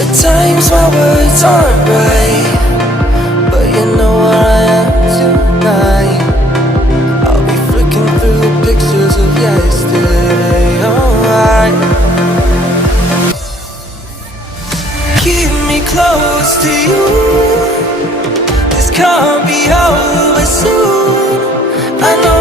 At times my words aren't right, but you know where I am tonight. I'll be flicking through the pictures of yesterday, alright. Keep me close to you, this can't be over soon. I know